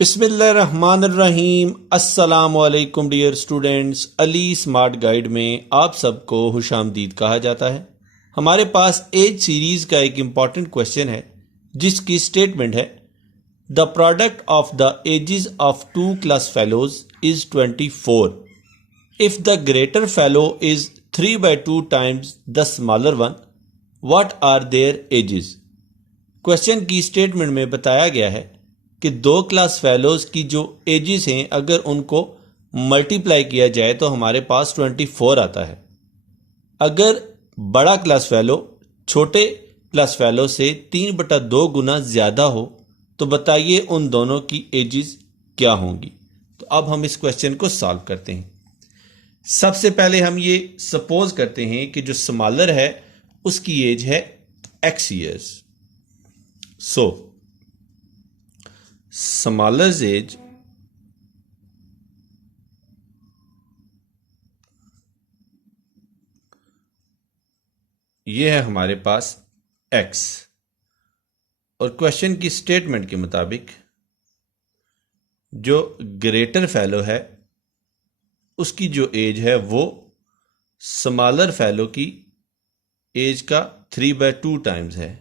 बिस्मिल्लाहिर्रहमानिर्रहीम। अस्सलामुअलैकुम dear students. Ali smart guide में आप सबको खुशामदीद कहा जाता है। हमारे पास एज सीरीज़ का एक इम्पॉर्टेंट क्वेश्चन है जिसकी स्टेटमेंट है the product of the ages of two class fellows is 24 if the greater fellow is 3/2 times the smaller one, what are their ages. Question की स्टेटमेंट में बताया गया है कि दो क्लास फेलोज की जो एजेस हैं अगर उनको मल्टीप्लाई किया जाए तो हमारे पास 24 आता है। अगर बड़ा क्लास फेलो छोटे क्लास फेलो से 3/2 गुना ज़्यादा हो तो बताइए उन दोनों की एजेस क्या होंगी। तो अब हम इस क्वेश्चन को सॉल्व करते हैं। सबसे पहले हम ये सपोज करते हैं कि जो स्मॉलर है उसकी एज है x ईयर्स। सो स्मॉलर्स एज ये है हमारे पास x, और क्वेश्चन की स्टेटमेंट के मुताबिक जो ग्रेटर फेलो है उसकी जो एज है वो स्मॉलर फेलो की एज का 3/2 टाइम्स है।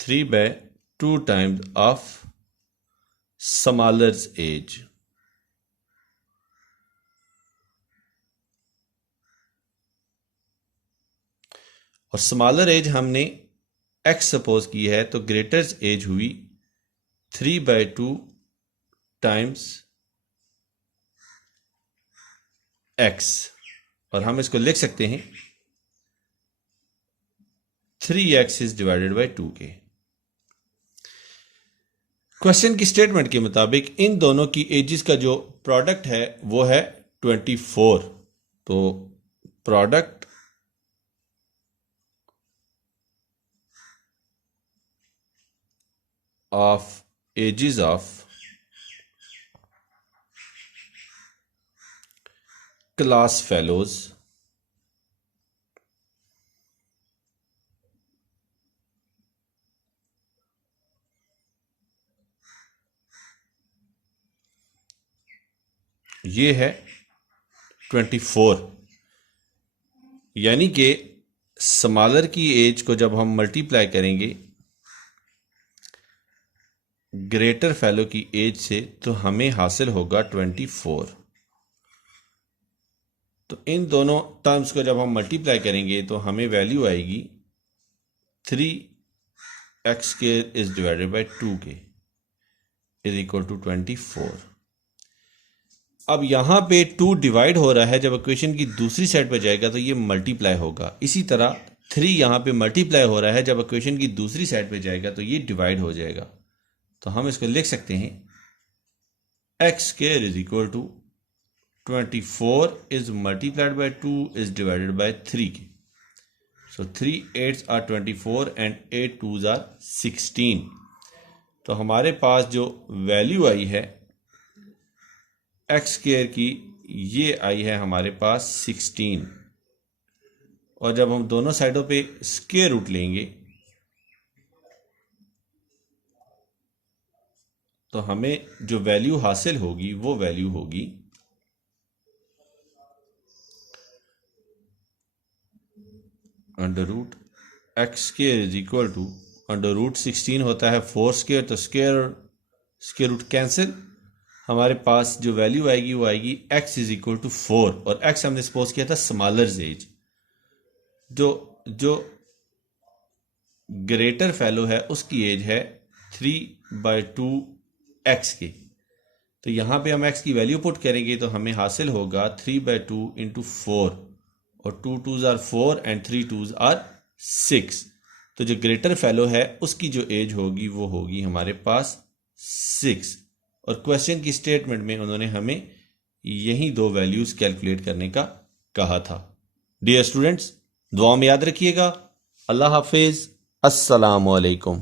3/2 टाइम्स ऑफ स्मॉलर्स एज। और स्मॉलर एज हमने x सपोज की है तो ग्रेटर एज हुई 3/2 टाइम्स x, और हम इसको लिख सकते हैं 3x is divided by 2k। Question की स्टेटमेंट के मुताबिक इन दोनों की एजेस का जो प्रोडक्ट है वो है 24। तो product of ages of class fellows ये है 24। यानी कि स्मॉलर की एज को जब हम मल्टीप्लाई करेंगे ग्रेटर फेलो की एज से तो हमें हासिल होगा 24। तो इन दोनों टर्म्स को जब हम मल्टीप्लाई करेंगे तो हमें वैल्यू आएगी 3x² is divided by 2k is equal to 24। अब यहाँ पे 2 डिवाइड हो रहा है, जब इक्वेशन की दूसरी साइड पर जाएगा तो ये मल्टीप्लाई होगा। इसी तरह 3 यहाँ पे मल्टीप्लाई हो रहा है, जब इक्वेशन की दूसरी साइड पे जाएगा तो ये डिवाइड हो जाएगा। तो हम इसको लिख सकते हैं x² is equal to 24 is multiplied by 2 is divided by 3k। So 3 8s are 24 and 8 2s are 16। तो हमारे पास जो वैल्यू आई है x² की ये आई है हमारे पास 16। और जब हम दोनों साइडों पे स्क्वायर रूट लेंगे तो हमें जो वैल्यू हासिल होगी वो वैल्यू होगी √x² इज इक्वल टू √16 होता है 4² तो स्क्वायर रूट कैंसिल। हमारे पास जो वैल्यू आएगी वो आएगी x इज इक्वल टू 4, और x हमने सपोज किया था स्मॉलर्स एज। जो ग्रेटर फेलो है उसकी एज है 3/2 x के। तो यहाँ पे हम x की वैल्यू पुट करेंगे तो हमें हासिल होगा 3/2 इंटू 4, और 2 2s are 4 and 3 2s are 6। तो जो ग्रेटर फेलो है उसकी जो एज होगी वो होगी हमारे पास 6। और क्वेश्चन की स्टेटमेंट में उन्होंने हमें यही दो वैल्यूज कैलकुलेट करने का कहा था। डियर स्टूडेंट्स, दुआ में याद रखिएगा। अल्लाह हाफिज। अस्सलामु अलैकुम।